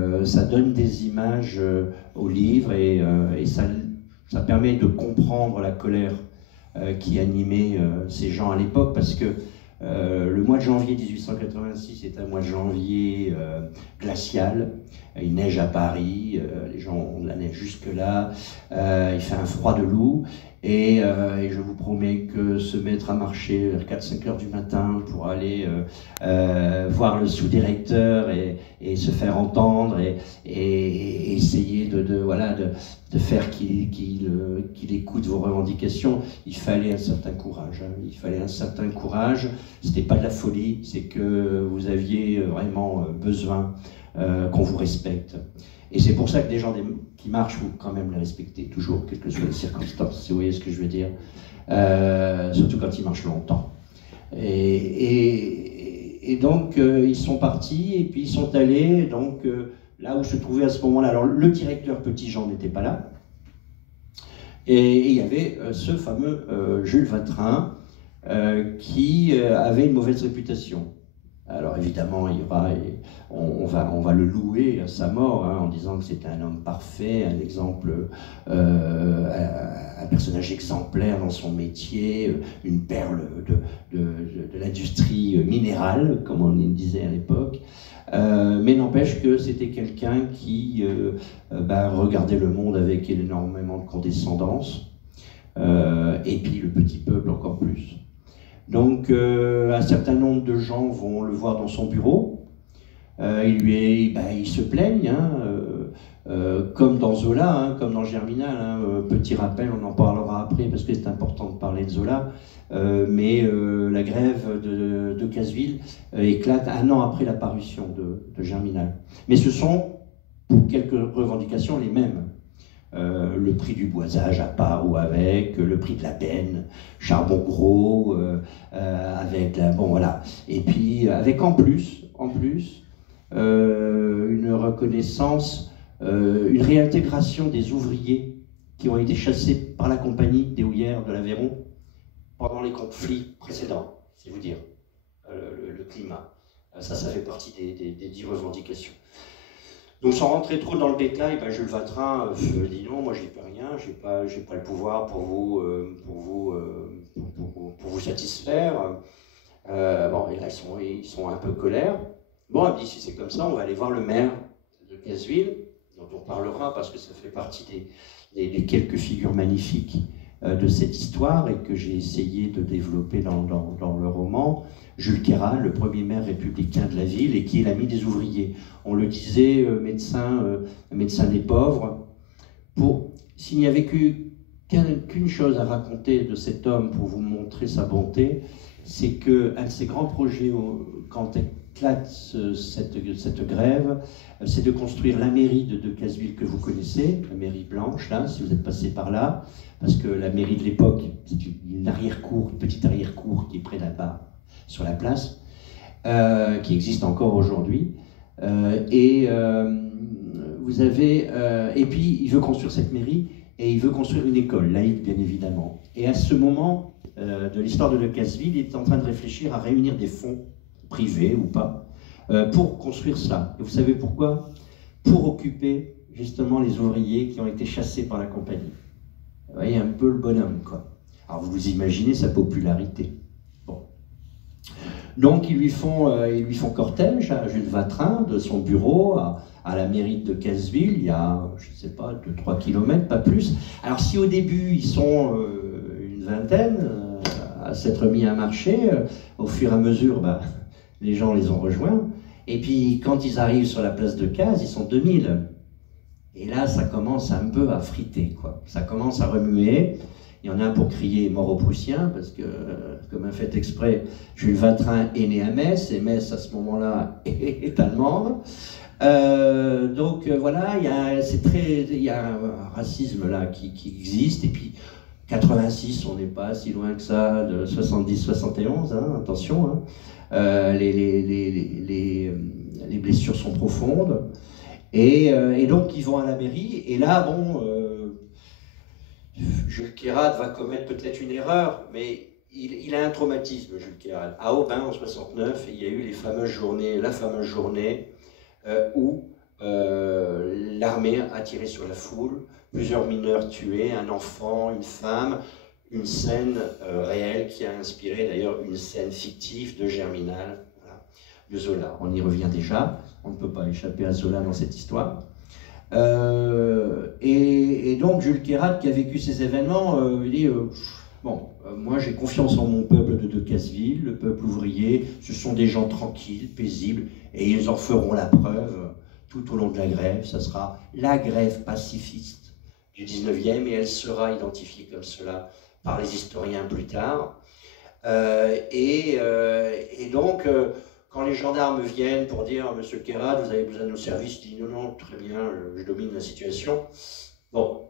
Ça donne des images au livre et ça permet de comprendre la colère qui animait ces gens à l'époque, parce que le mois de janvier 1886 est un mois de janvier glacial. Il neige à Paris, les gens ont de la neige jusque-là, il fait un froid de loup, et je vous promets que se mettre à marcher vers 4-5 heures du matin pour aller voir le sous-directeur et se faire entendre et essayer de faire qu'il écoute vos revendications, il fallait un certain courage. Hein. Il fallait un certain courage, c'était pas de la folie, c'est que vous aviez vraiment besoin qu'on vous respecte. Et c'est pour ça que des gens qui marchent, il faut quand même les respecter, toujours, quelles que soient les circonstances, si vous voyez ce que je veux dire. Surtout quand ils marchent longtemps. Et donc, ils sont partis, et puis ils sont allés donc, là où se trouvait à ce moment-là. Alors, le directeur Petit-Jean n'était pas là, et il y avait ce fameux Jules Vatrin, qui avait une mauvaise réputation. Alors évidemment, on va le louer à sa mort, hein, en disant que c'était un homme parfait, un exemple, un personnage exemplaire dans son métier, une perle de l'industrie minérale, comme on disait à l'époque. Mais n'empêche que c'était quelqu'un qui regardait le monde avec énormément de condescendance, et puis le petit peuple encore plus. Donc un certain nombre de gens vont le voir dans son bureau, ils se plaignent, hein, comme dans Zola, hein, comme dans Germinal, hein, petit rappel, on en parlera après parce que c'est important de parler de Zola, mais la grève de Decazeville éclate un an après la parution de Germinal. Mais ce sont, pour quelques revendications, les mêmes. Le prix du boisage à part ou avec, le prix de la benne, charbon gros, avec la... Bon, voilà. Et puis, avec en plus une reconnaissance, une réintégration des ouvriers qui ont été chassés par la compagnie des houillères de l'Aveyron pendant les conflits précédents, c'est vous dire, le climat. Ça fait partie des 10 revendications. Donc sans rentrer trop dans le détail, Jules Vatrin dit non, moi j'y peux rien, j'ai pas le pouvoir pour vous satisfaire. Bon, et là ils sont un peu colère. Bon, il dit si c'est comme ça, on va aller voir le maire de Decazeville, dont on parlera parce que ça fait partie des quelques figures magnifiques de cette histoire et que j'ai essayé de développer dans le roman. Jules Queyrat, le premier maire républicain de la ville et qui est l'ami des ouvriers. On le disait, médecin des pauvres. S'il n'y avait qu'une chose à raconter de cet homme pour vous montrer sa bonté, c'est qu'un de ses grands projets, quand éclate cette grève, c'est de construire la mairie de Decazeville que vous connaissez, la mairie blanche, là, si vous êtes passé par là, parce que la mairie de l'époque, c'est une arrière-cour, une petite arrière-cour qui est près là-bas, sur la place, qui existe encore aujourd'hui. Et puis il veut construire cette mairie et il veut construire une école laïque, bien évidemment. Et à ce moment de l'histoire de Decazeville, il est en train de réfléchir à réunir des fonds privés ou pas pour construire ça. Et vous savez pourquoi? Pour occuper justement les ouvriers qui ont été chassés par la compagnie. Vous voyez un peu le bonhomme, quoi. Alors vous imaginez sa popularité. Donc ils lui font cortège à Jules Vatrin de son bureau à la mairie de Decazeville, il y a, je ne sais pas, 2-3 km, pas plus. Alors si au début ils sont une vingtaine à s'être mis à marcher, au fur et à mesure, les gens les ont rejoints. Et puis quand ils arrivent sur la place de Cazes, ils sont 2000. Et là ça commence un peu à friter, quoi. Ça commence à remuer. Il y en a un pour crier mort aux Prussiens, parce que, comme un fait exprès, Jules Vatrin est né à Metz, et Metz, à ce moment-là, est allemande. Donc voilà, il y a un racisme là qui existe, et puis 86, on n'est pas si loin que ça, de 70-71, hein, attention, hein. Les blessures sont profondes, et donc ils vont à la mairie, et là, bon... Jules Queyrat va commettre peut-être une erreur, mais il a un traumatisme, Jules Queyrat. À Aubin, en 69, il y a eu la fameuse journée où l'armée a tiré sur la foule, plusieurs mineurs tués, un enfant, une femme, une scène réelle qui a inspiré d'ailleurs une scène fictive de Germinal, voilà, de Zola. On y revient déjà, on ne peut pas échapper à Zola dans cette histoire. Et donc Jules Kérat, qui a vécu ces événements, il dit bon, moi j'ai confiance en mon peuple de Decazeville, le peuple ouvrier, ce sont des gens tranquilles, paisibles, et ils en feront la preuve tout au long de la grève. Ça sera la grève pacifiste du 19e, et elle sera identifiée comme cela par les historiens plus tard. Et donc, quand les gendarmes viennent pour dire « Monsieur Kérat, vous avez besoin de nos services », il dit « Non, non, très bien, je domine la situation ». Bon,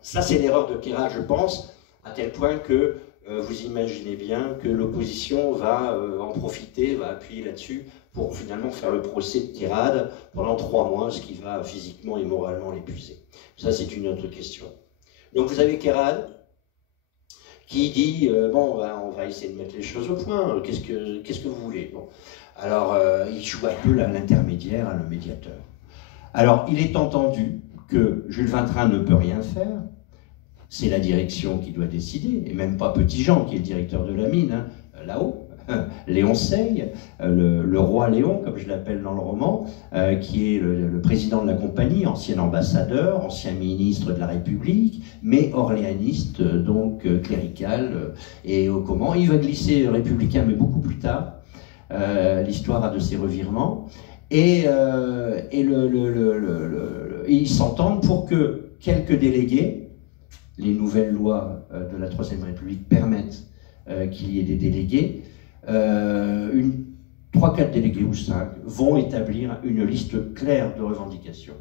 ça c'est l'erreur de Kérat, je pense, à tel point que vous imaginez bien que l'opposition va en profiter, va appuyer là-dessus pour finalement faire le procès de Kérat pendant 3 mois, ce qui va physiquement et moralement l'épuiser. Ça, c'est une autre question. Donc vous avez Kérat qui dit bon, on va essayer de mettre les choses au point, qu'est-ce que vous voulez? Bon. Alors, il joue un peu l'intermédiaire, le médiateur. Alors, il est entendu que Jules Vatrin ne peut rien faire, c'est la direction qui doit décider, et même pas Petit-Jean, qui est le directeur de la mine, hein, là-haut, Léon Sey, le roi Léon, comme je l'appelle dans le roman, qui est le président de la compagnie, ancien ambassadeur, ancien ministre de la République, mais orléaniste, donc clérical, et comment il va glisser républicain, mais beaucoup plus tard. L'histoire a de ses revirements, et ils s'entendent pour que quelques délégués, les nouvelles lois de la Troisième République permettent qu'il y ait des délégués, 3-4 délégués ou 5 vont établir une liste claire de revendications.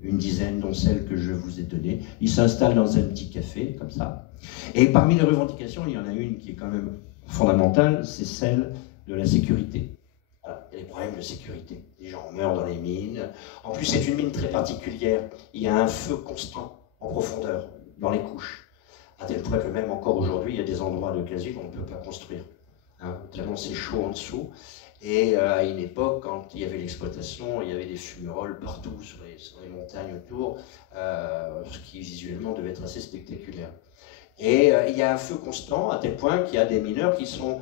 Une dizaine, dont celle que je vous ai donnée. Ils s'installent dans un petit café, comme ça. Et parmi les revendications, il y en a une qui est quand même fondamentale, c'est celle de la sécurité. Voilà, il y a des problèmes de sécurité. Les gens meurent dans les mines. En plus, c'est une mine très particulière. Il y a un feu constant en profondeur, dans les couches. À tel point que même encore aujourd'hui, il y a des endroits de Decazeville où on ne peut pas construire. Hein, tellement c'est chaud en dessous. Et à une époque, quand il y avait l'exploitation, il y avait des fumerolles partout sur les montagnes autour, ce qui visuellement devait être assez spectaculaire. Et il y a un feu constant à tel point qu'il y a des mineurs qui sont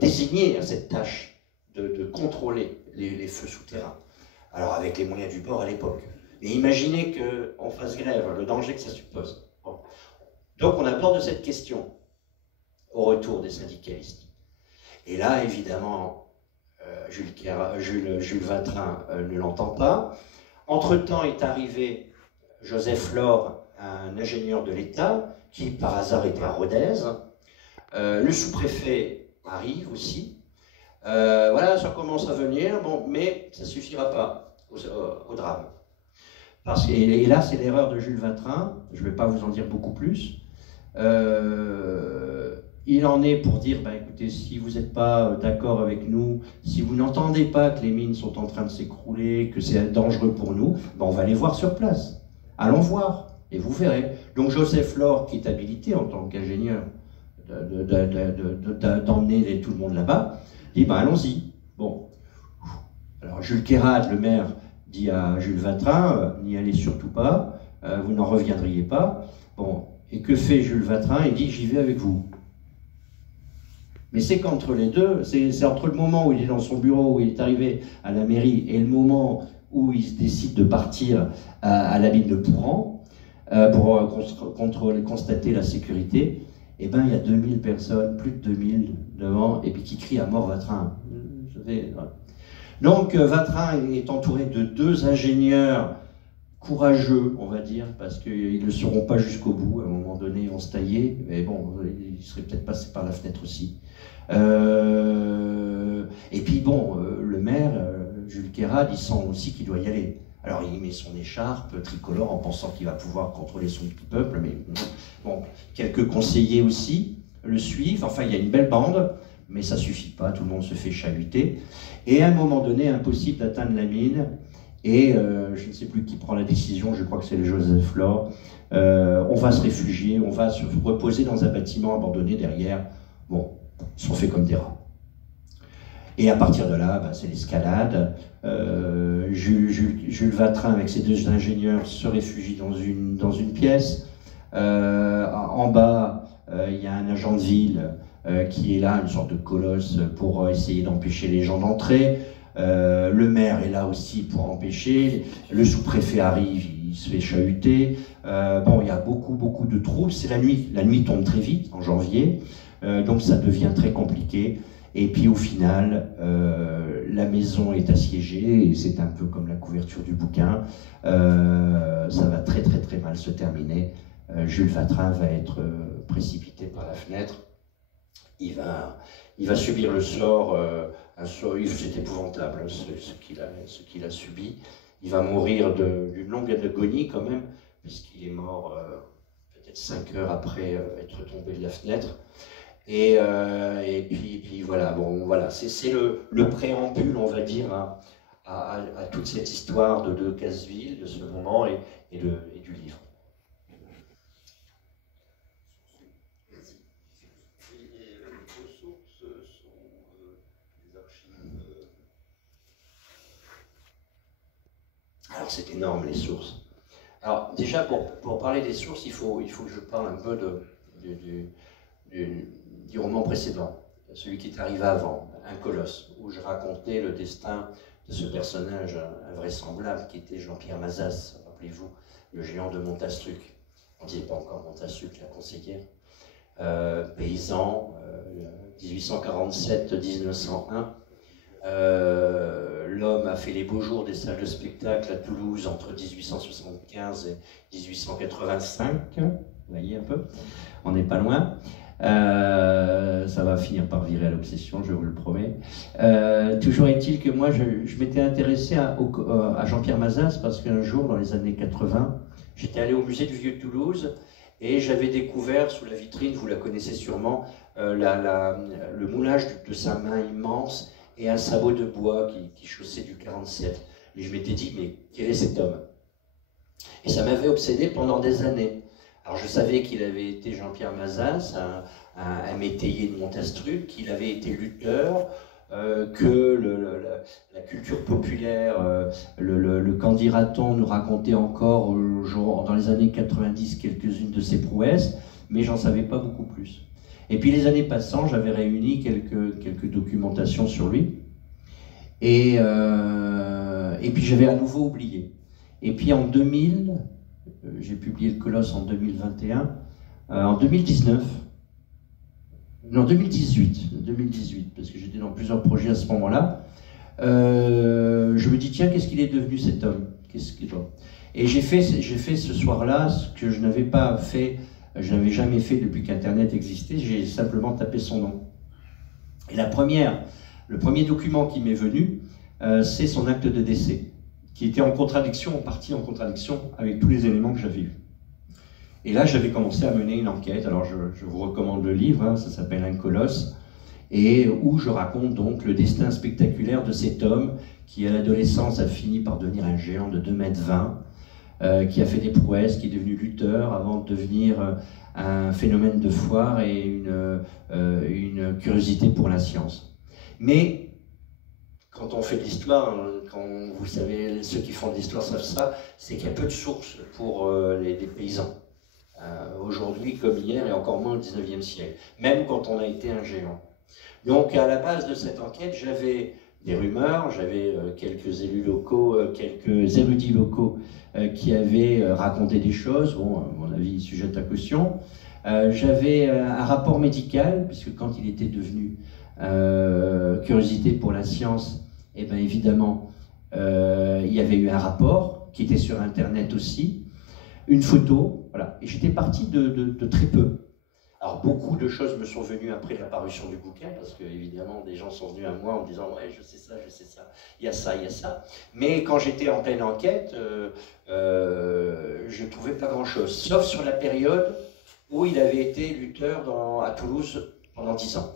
désignés à cette tâche de contrôler les feux souterrains. Alors avec les moyens du bord à l'époque. Mais imaginez qu'on fasse grève, le danger que ça suppose. Bon. Donc on aborde cette question au retour des syndicalistes. Et là, évidemment, Jules Vatrin ne l'entend pas. Entre-temps est arrivé Joseph Laure, un ingénieur de l'État, qui par hasard était à Rodez. Le sous-préfet arrive aussi. Voilà, ça commence à venir, bon, mais ça ne suffira pas au drame. Et là, c'est l'erreur de Jules Vatrin, je ne vais pas vous en dire beaucoup plus. Il en est pour dire, bah, écoutez, si vous n'êtes pas d'accord avec nous, si vous n'entendez pas que les mines sont en train de s'écrouler, que c'est dangereux pour nous, bah, on va les voir sur place. Allons voir, et vous verrez. Donc Joseph Laure, qui est habilité en tant qu'ingénieur d'emmener tout le monde là-bas, dit, bah, allons-y. Bon. Alors Jules Kérat, le maire, dit à Jules Vatrin, n'y allez surtout pas, vous n'en reviendriez pas. Bon. Et que fait Jules Vatrin? Il dit, j'y vais avec vous. Mais c'est qu'entre les deux, c'est entre le moment où il est dans son bureau, où il est arrivé à la mairie, et le moment où il décide de partir à la ville de Pouran pour constater la sécurité, et ben il y a 2000 personnes, plus de 2000 devant, et puis qui crient à mort Vatrin. Donc Vatrin est entouré de 2 ingénieurs courageux, on va dire, parce qu'ils ne le seront pas jusqu'au bout. À un moment donné, ils vont se tailler, mais bon, ils seraient peut-être passés par la fenêtre aussi. Et puis bon, le maire, Jules Kérat, il sent aussi qu'il doit y aller. Alors il met son écharpe tricolore en pensant qu'il va pouvoir contrôler son petit peuple, mais bon, quelques conseillers aussi le suivent. Enfin, il y a une belle bande, mais ça suffit pas, tout le monde se fait chahuter. Et à un moment donné, impossible d'atteindre la mine. Et je ne sais plus qui prend la décision, je crois que c'est le Joseph Laure. On va se réfugier, on va se reposer dans un bâtiment abandonné derrière. Bon, ils sont faits comme des rats. Et à partir de là, c'est l'escalade. Jules Vatrin, avec ses deux ingénieurs, se réfugie dans une pièce. En bas, il y a un agent de ville qui est là, une sorte de colosse, pour essayer d'empêcher les gens d'entrer. Le maire est là aussi pour empêcher. Le sous-préfet arrive, il se fait chahuter. Bon, il y a beaucoup de troubles. C'est la nuit. La nuit tombe très vite, en janvier. Donc ça devient très compliqué. Et puis au final, la maison est assiégée, et c'est un peu comme la couverture du bouquin. Ça va très mal se terminer. Jules Vatrin va être précipité par la fenêtre. Il va subir le sort, c'est épouvantable ce qu'il a subi. Il va mourir d'une longue agonie quand même, puisqu'il est mort peut-être 5 heures après être tombé de la fenêtre. Et puis voilà, bon, voilà, c'est le préambule, on va dire, à toute cette histoire de Casseville, de ce moment et du livre. Et vos sources sont des archives. Alors c'est énorme, les sources. Alors déjà, pour parler des sources, il faut que je parle un peu du roman précédent, celui qui est arrivé avant, Un colosse, où je racontais le destin de ce personnage invraisemblable qui était Jean-Pierre Mazas, rappelez-vous, le géant de Montastruc. On ne disait pas encore Montastruc, la conseillère. Paysan, 1847-1901. L'homme a fait les beaux jours des salles de spectacle à Toulouse entre 1875 et 1885. Vous voyez un peu, on n'est pas loin. Ça va finir par virer à l'obsession, je vous le promets. Toujours est-il que moi, je m'étais intéressé à Jean-Pierre Mazas parce qu'un jour, dans les années 80, j'étais allé au musée du Vieux-Toulouse et j'avais découvert sous la vitrine, vous la connaissez sûrement, le moulage de sa main immense et un sabot de bois qui chaussait du 47. Et je m'étais dit, mais quel est cet homme? Et ça m'avait obsédé pendant des années. Alors je savais qu'il avait été Jean-Pierre Mazas, un métayer de Montastruc, qu'il avait été lutteur, que la culture populaire, le candidaton nous racontait encore dans les années 90 quelques-unes de ses prouesses, mais j'en savais pas beaucoup plus. Et puis les années passant, j'avais réuni quelques documentations sur lui, et puis j'avais à nouveau oublié. Et puis en 2000, j'ai publié Le Colosse en 2021, en 2019, non 2018, parce que j'étais dans plusieurs projets à ce moment-là, je me dis tiens, qu'est-ce qu'il est devenu cet homme? Et j'ai fait ce soir-là ce que je n'avais pas fait, je n'avais jamais fait depuis qu'Internet existait, j'ai simplement tapé son nom. Et le premier document qui m'est venu, c'est son acte de décès, qui était en partie en contradiction avec tous les éléments que j'avais eus. Et là, j'avais commencé à mener une enquête. Alors, je vous recommande le livre, hein, ça s'appelle Un colosse, et où je raconte donc le destin spectaculaire de cet homme qui, à l'adolescence, a fini par devenir un géant de 2,20 m, qui a fait des prouesses, qui est devenu lutteur avant de devenir un phénomène de foire et une curiosité pour la science. Mais quand on fait de l'histoire, quand vous savez, ceux qui font de l'histoire savent ça, c'est qu'il y a peu de sources pour les paysans. Aujourd'hui comme hier, et encore moins au XIXe siècle, même quand on a été un géant. Donc à la base de cette enquête, j'avais des rumeurs, j'avais quelques élus locaux, quelques érudits locaux qui avaient raconté des choses, bon, à mon avis, sujettes à caution. J'avais un rapport médical, puisque quand il était devenu curiosité pour la science, et bien évidemment, il y avait eu un rapport qui était sur Internet aussi, une photo, voilà. Et j'étais parti de très peu. Alors beaucoup de choses me sont venues après la parution du bouquin, parce que évidemment des gens sont venus à moi en me disant ouais, je sais ça, il y a ça, il y a ça. Mais quand j'étais en pleine enquête, je ne trouvais pas grand-chose, sauf sur la période où il avait été lutteur à Toulouse pendant 10 ans.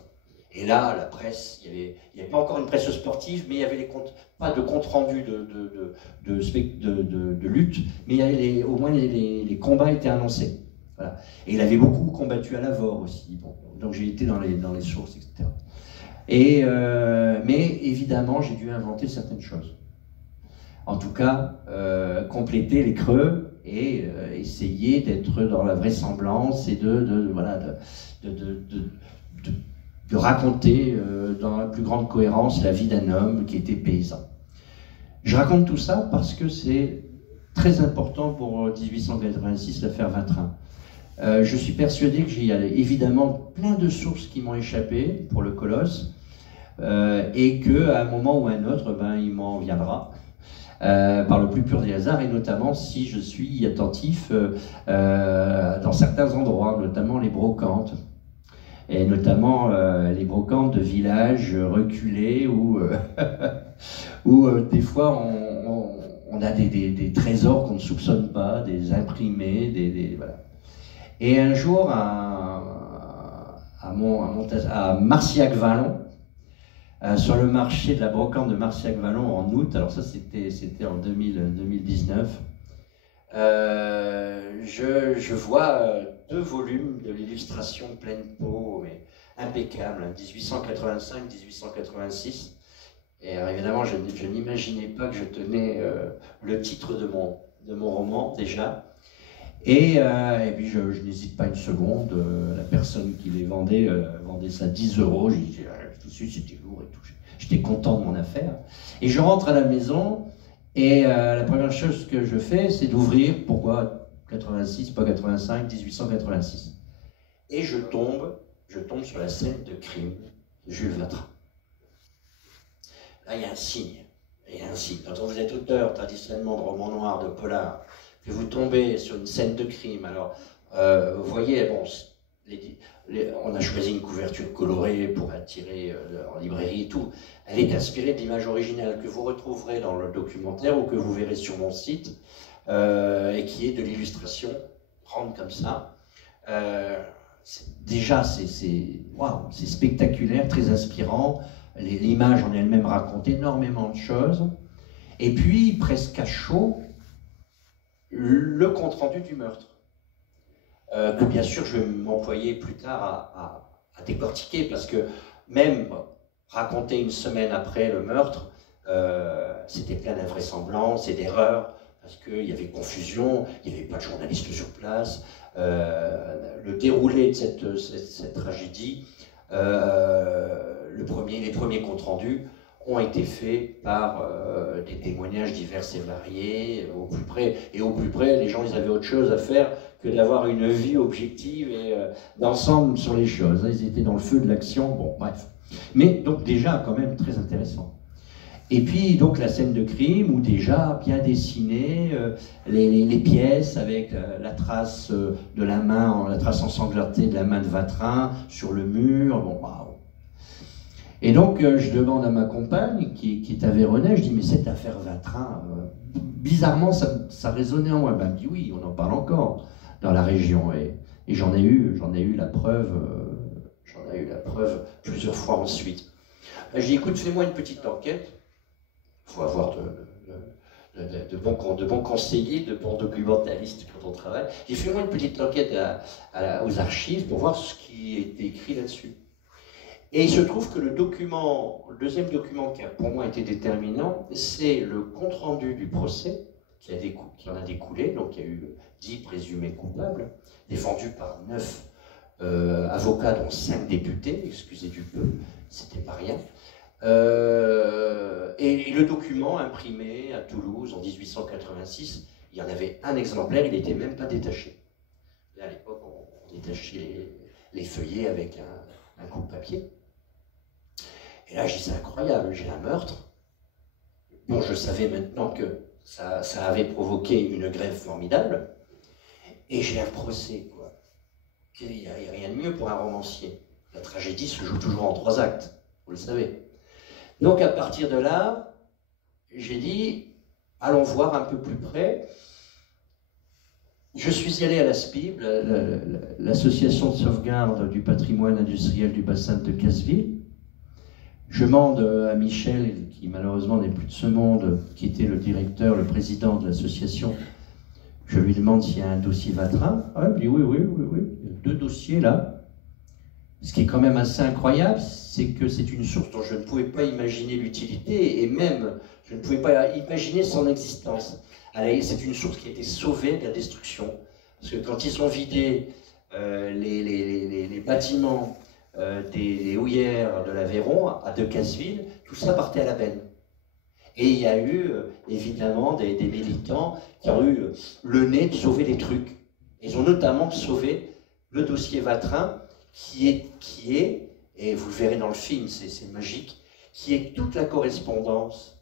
Et là, la presse, il n'y avait pas encore une presse sportive, mais il y avait pas de compte rendu de lutte, mais au moins les combats étaient annoncés. Voilà. Et il avait beaucoup combattu à Lavore aussi. Bon, donc j'ai été dans les sources, etc. Mais évidemment, j'ai dû inventer certaines choses. En tout cas, compléter les creux et essayer d'être dans la vraisemblance et de raconter dans la plus grande cohérence la vie d'un homme qui était paysan. Je raconte tout ça parce que c'est très important pour 1886, l'affaire Vatrin. Je suis persuadé que j'ai évidemment plein de sources qui m'ont échappé pour le Colosse, et qu'à un moment ou à un autre, il m'en viendra. Par le plus pur des hasards, et notamment si je suis attentif dans certains endroits, notamment les brocantes, et notamment les brocantes de villages reculés où, où des fois on a des trésors qu'on ne soupçonne pas, des imprimés, voilà. Et un jour, à Marciac-Vallon, sur le marché de la brocante de Marciac-Vallon en août, alors ça c'était en 2019, je vois 2 volumes de l'illustration pleine peau, mais impeccable, 1885-1886. Et évidemment, je n'imaginais pas que je tenais le titre de mon roman déjà. Et puis je n'hésite pas une seconde, la personne qui les vendait ça 10 €, j'ai dit tout de suite c'était lourd et tout, j'étais content de mon affaire. Et je rentre à la maison et la première chose que je fais c'est d'ouvrir, pourquoi 86, pas 85, 1886. Et je tombe sur la scène de crime de Jules Vatrin. Là il y a un signe, quand vous êtes auteur traditionnellement de romans noirs, de polar, que vous tombez sur une scène de crime, alors vous voyez, bon, on a choisi une couverture colorée pour attirer en librairie et tout. Elle est inspirée de l'image originale que vous retrouverez dans le documentaire ou que vous verrez sur mon site, et qui est de l'illustration, prendre comme ça. Déjà, waouh, c'est spectaculaire, très inspirant. L'image en elle-même raconte énormément de choses. Et puis, presque à chaud, le compte-rendu du meurtre, que bien sûr je vais m'employer plus tard à décortiquer, parce que même raconter une semaine après le meurtre, c'était plein d'invraisemblances et d'erreurs, parce qu'il y avait confusion, il n'y avait pas de journaliste sur place, le déroulé de cette tragédie, les premiers comptes rendus ont été faits par des témoignages divers et variés, au plus près. Et au plus près, les gens ils avaient autre chose à faire que d'avoir une vie objective et d'ensemble sur les choses. Ils étaient dans le feu de l'action, bon, bref. Mais donc déjà, quand même, très intéressant. Et puis, donc, la scène de crime, où déjà, bien dessinées, les pièces avec la trace de la main, la trace ensanglantée de la main de Vatrin sur le mur, bon, waouh. Et donc, je demande à ma compagne, qui est aveyronnaise, je dis, mais cette affaire Vatrin, bizarrement, ça résonnait en moi. Ben, elle me dit, oui, on en parle encore dans la région. Et j'en ai eu la preuve, plusieurs fois ensuite. Ben, je dis, écoute, fais-moi une petite enquête. Il faut avoir de bons conseillers, de bons documentalistes quand on travaille. J'ai fait moi une petite enquête aux archives pour voir ce qui était écrit là-dessus. Et il se trouve que le deuxième document qui a pour moi été déterminant, c'est le compte-rendu du procès qui en a découlé. Donc il y a eu 10 présumés coupables, défendus par 9 avocats, dont 5 députés, excusez du peu, c'était pas rien. Et le document imprimé à Toulouse en 1886, il y en avait un exemplaire, il n'était même pas détaché. Là, à l'époque, on détachait les feuillets avec un coup de papier. Et là, je dis, c'est incroyable, j'ai un meurtre. Bon, je savais maintenant que ça avait provoqué une grève formidable. Et j'ai un procès, quoi. Il n'y a rien de mieux pour un romancier. La tragédie se joue toujours en 3 actes, vous le savez. Donc, à partir de là, j'ai dit, allons voir un peu plus près. Je suis allé à la SPIB, l'association de sauvegarde du patrimoine industriel du bassin de Casseville. Je demande à Michel, qui malheureusement n'est plus de ce monde, qui était le directeur, le président de l'association, je lui demande s'il y a un dossier Vatrin. Ah, il me dit oui, il y a 2 dossiers là. ce qui est quand même assez incroyable, c'est que c'est une source dont je ne pouvais pas imaginer l'utilité, et même je ne pouvais pas imaginer son existence. C'est une source qui a été sauvée de la destruction. Parce que quand ils ont vidé les bâtiments des houillères de l'Aveyron, à Decazeville, tout ça partait à la benne. Et il y a eu, évidemment, des militants qui ont eu le nez de sauver des trucs. Ils ont notamment sauvé le dossier Vatrin, qui est, et vous le verrez dans le film, c'est magique, qui est toute la correspondance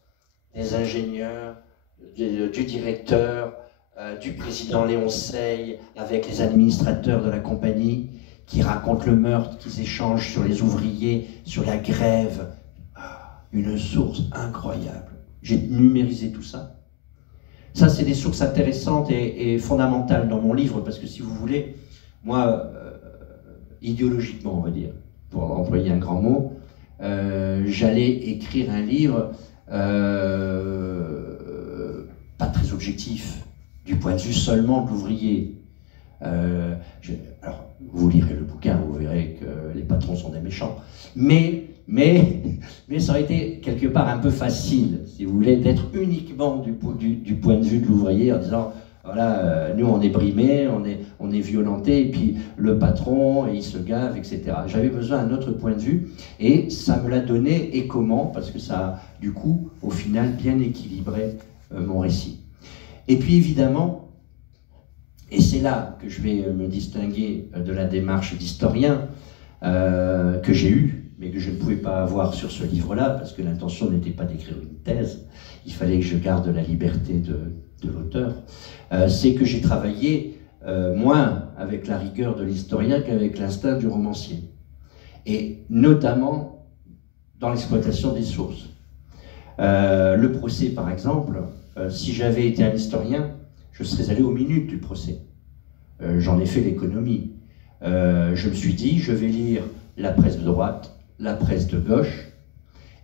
des ingénieurs, du directeur, du président Léon Sey, avec les administrateurs de la compagnie, qui racontent le meurtre, qu'ils échangent sur les ouvriers, sur la grève. Une source incroyable. J'ai numérisé tout ça. Ça, c'est des sources intéressantes et fondamentales dans mon livre, parce que si vous voulez, moi, idéologiquement, on va dire, pour employer un grand mot, j'allais écrire un livre pas très objectif, du point de vue seulement de l'ouvrier. Alors, vous lirez le bouquin, vous verrez que les patrons sont des méchants. Mais ça aurait été quelque part un peu facile, si vous voulez, d'être uniquement du point de vue de l'ouvrier en disant, voilà, nous on est brimés, on est violentés, et puis le patron, il se gave, etc. J'avais besoin d'un autre point de vue, et ça me l'a donné, et comment, parce que ça a, du coup, au final, bien équilibré mon récit. Et puis évidemment, et c'est là que je vais me distinguer de la démarche d'historien que j'ai eue, mais que je ne pouvais pas avoir sur ce livre-là, parce que l'intention n'était pas d'écrire une thèse, il fallait que je garde la liberté de l'auteur, c'est que j'ai travaillé moins avec la rigueur de l'historien qu'avec l'instinct du romancier, et notamment dans l'exploitation des sources. Le procès, par exemple, si j'avais été un historien, je serais allé aux minutes du procès. J'en ai fait l'économie. Je me suis dit, je vais lire la presse de droite, la presse de gauche,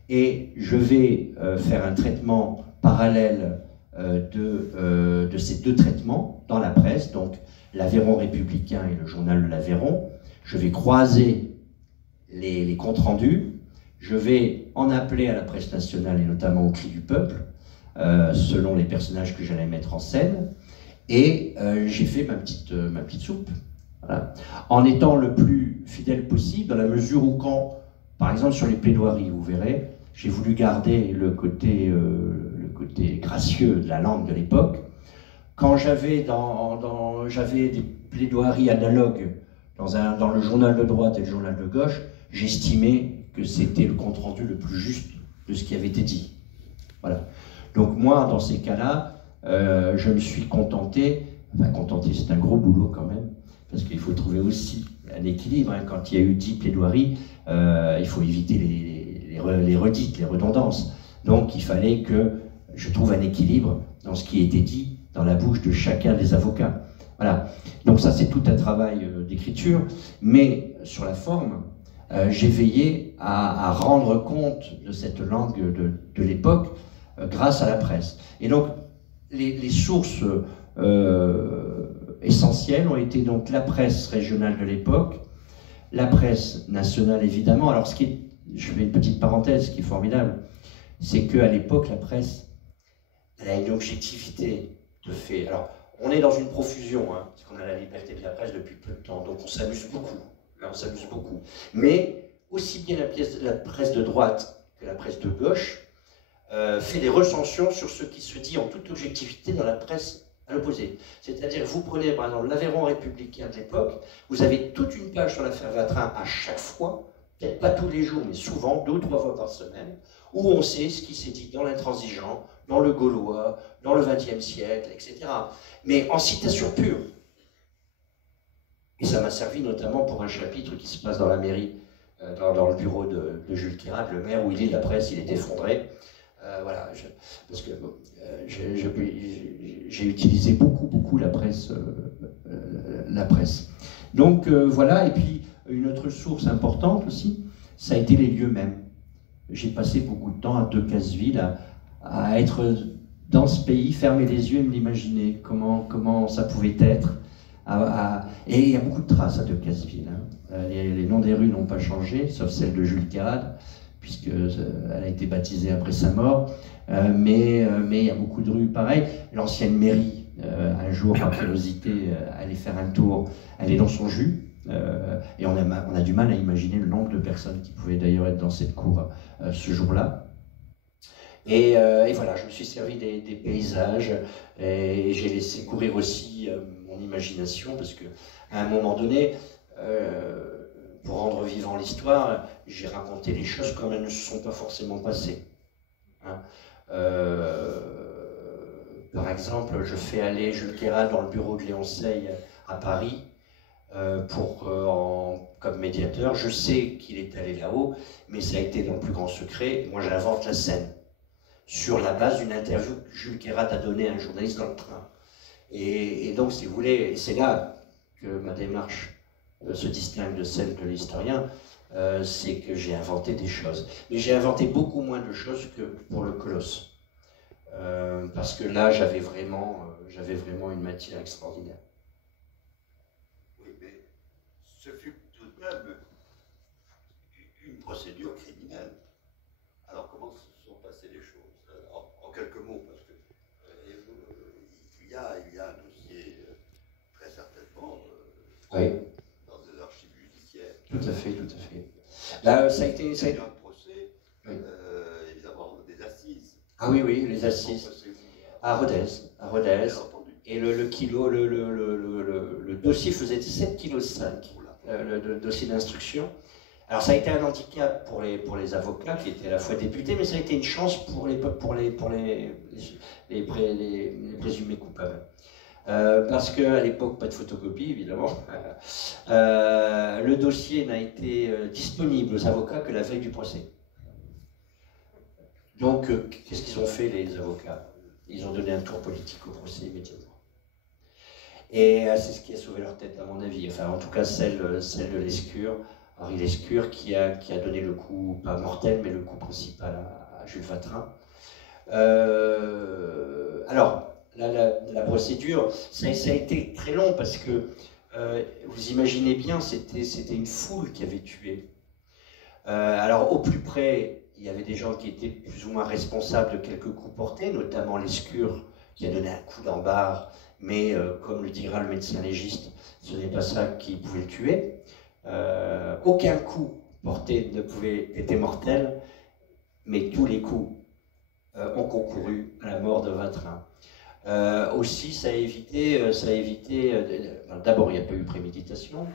et je vais faire un traitement parallèle de ces deux traitements dans la presse, donc l'Aveyron républicain et le journal de l'Aveyron. Je vais croiser les comptes rendus, je vais en appeler à la presse nationale et notamment au Cri du Peuple, selon les personnages que j'allais mettre en scène, et j'ai fait ma petite soupe, voilà, en étant le plus fidèle possible, dans la mesure où quand, par exemple sur les plaidoiries, vous verrez, j'ai voulu garder le côté gracieux de la langue de l'époque. Quand j'avais des plaidoiries analogues dans le journal de droite et le journal de gauche, j'estimais que c'était le compte-rendu le plus juste de ce qui avait été dit. Voilà. Donc moi, dans ces cas-là, je me suis contenté, enfin contenté, c'est un gros boulot quand même, parce qu'il faut trouver aussi un équilibre, hein. Quand il y a eu 10 plaidoiries, il faut éviter les redites, les redondances. Donc il fallait que je trouve un équilibre dans ce qui était dit dans la bouche de chacun des avocats. Voilà. Donc ça, c'est tout un travail d'écriture, mais sur la forme, j'ai veillé à rendre compte de cette langue de l'époque grâce à la presse. Et donc, les sources essentielles ont été donc la presse régionale de l'époque, la presse nationale évidemment. Alors, je fais une petite parenthèse, ce qui est formidable, c'est qu'à l'époque, la presse, elle a une objectivité de fait. Alors, on est dans une profusion, hein, parce qu'on a la liberté de la presse depuis peu de temps, donc on s'amuse beaucoup. Là, on s'amuse beaucoup. Mais aussi bien la presse de droite que la presse de gauche fait des recensions sur ce qui se dit en toute objectivité dans la presse à l'opposé. C'est-à-dire, vous prenez par exemple l'Aveyron républicain de l'époque, vous avez toute une page sur l'affaire Vatrin à chaque fois, peut-être pas tous les jours, mais souvent, 2 ou 3 fois par semaine, où on sait ce qui s'est dit dans l'intransigeant, dans le Gaulois, dans le XXe siècle, etc. Mais en citation pure. Et ça m'a servi notamment pour un chapitre qui se passe dans la mairie, dans le bureau de Jules Kérat, le maire, où il lit la presse, il est effondré. Voilà, parce que j'ai utilisé beaucoup la presse. Donc voilà, et puis une autre source importante aussi, ça a été les lieux mêmes. J'ai passé beaucoup de temps à Decazeville, à être dans ce pays, fermer les yeux et me l'imaginer, comment ça pouvait être. Et il y a beaucoup de traces à Decazeville. Les noms des rues n'ont pas changé, sauf celle de Jules Quérade, puisqu'elle a été baptisée après sa mort. Mais il y a beaucoup de rues pareilles. L'ancienne mairie, un jour, par curiosité, allait faire un tour, elle est dans son jus. Et on a du mal à imaginer le nombre de personnes qui pouvaient d'ailleurs être dans cette cour ce jour-là. Et voilà, je me suis servi des paysages et j'ai laissé courir aussi mon imagination parce qu'à un moment donné, pour rendre vivant l'histoire, j'ai raconté les choses comme elles ne se sont pas forcément passées. Par exemple, je fais aller Jules Quérade dans le bureau de Léon Sey à Paris comme médiateur. Je sais qu'il est allé là-haut, mais ça a été dans le plus grand secret. Moi, j'invente la scène sur la base d'une interview que Jules Quérade a donnée à un journaliste dans le train. Et donc, si vous voulez, c'est là que ma démarche se distingue de celle de l'historien, c'est que j'ai inventé des choses. Mais j'ai inventé beaucoup moins de choses que pour le Colosse. Parce que là, j'avais vraiment une matière extraordinaire. Oui, mais ce fut tout de même une procédure criminelle. Alors, comment se sont passées les choses? En quelques mots, parce que il y a un dossier très certainement oui. Dans des archives judiciaires. Tout à fait, tout à fait. Là, ça a été un procès, oui. Évidemment, des assises. Ah oui, oui, les assises. À Rodez. Et le dossier faisait 7,5 kg, le dossier d'instruction. Alors ça a été un handicap pour les avocats qui étaient à la fois députés, mais ça a été une chance pour les présumés coupables. Parce qu'à l'époque, pas de photocopie, évidemment. Le dossier n'a été disponible aux avocats que la veille du procès. Donc, qu'est-ce qu'ils ont fait, les avocats? Ils ont donné un tour politique au procès immédiatement. Et c'est ce qui a sauvé leur tête, à mon avis. Enfin, en tout cas, celle de Lescure, Henri Lescure, qui a donné le coup, pas mortel, mais le coup principal à Jules Vatrin. Alors, la procédure, ça a été très long parce que, vous imaginez bien, c'était une foule qui avait tué. Alors, au plus près, il y avait des gens qui étaient plus ou moins responsables de quelques coups portés, notamment Lescure, qui a donné un coup d'embarre, mais comme le dira le médecin légiste, ce n'est pas ça qui pouvait le tuer. Aucun coup porté était mortel, mais tous les coups ont concouru à la mort de Vatrin. Aussi, ça a évité d'abord, il n'y a pas eu préméditation,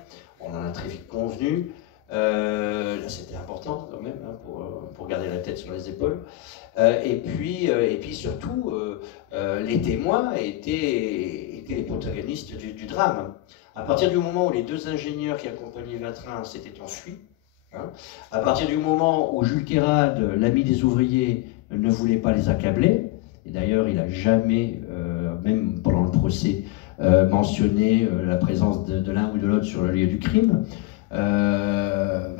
on en a très vite convenu. Là, c'était important quand même, hein, pour garder la tête sur les épaules. Et puis surtout, les témoins étaient les protagonistes du drame. À partir du moment où les deux ingénieurs qui accompagnaient Vatrin s'étaient enfuis, hein, à partir du moment où Jules Quérade, l'ami des ouvriers, ne voulait pas les accabler, et d'ailleurs il n'a jamais, même pendant le procès, mentionné la présence de l'un ou de l'autre sur le lieu du crime,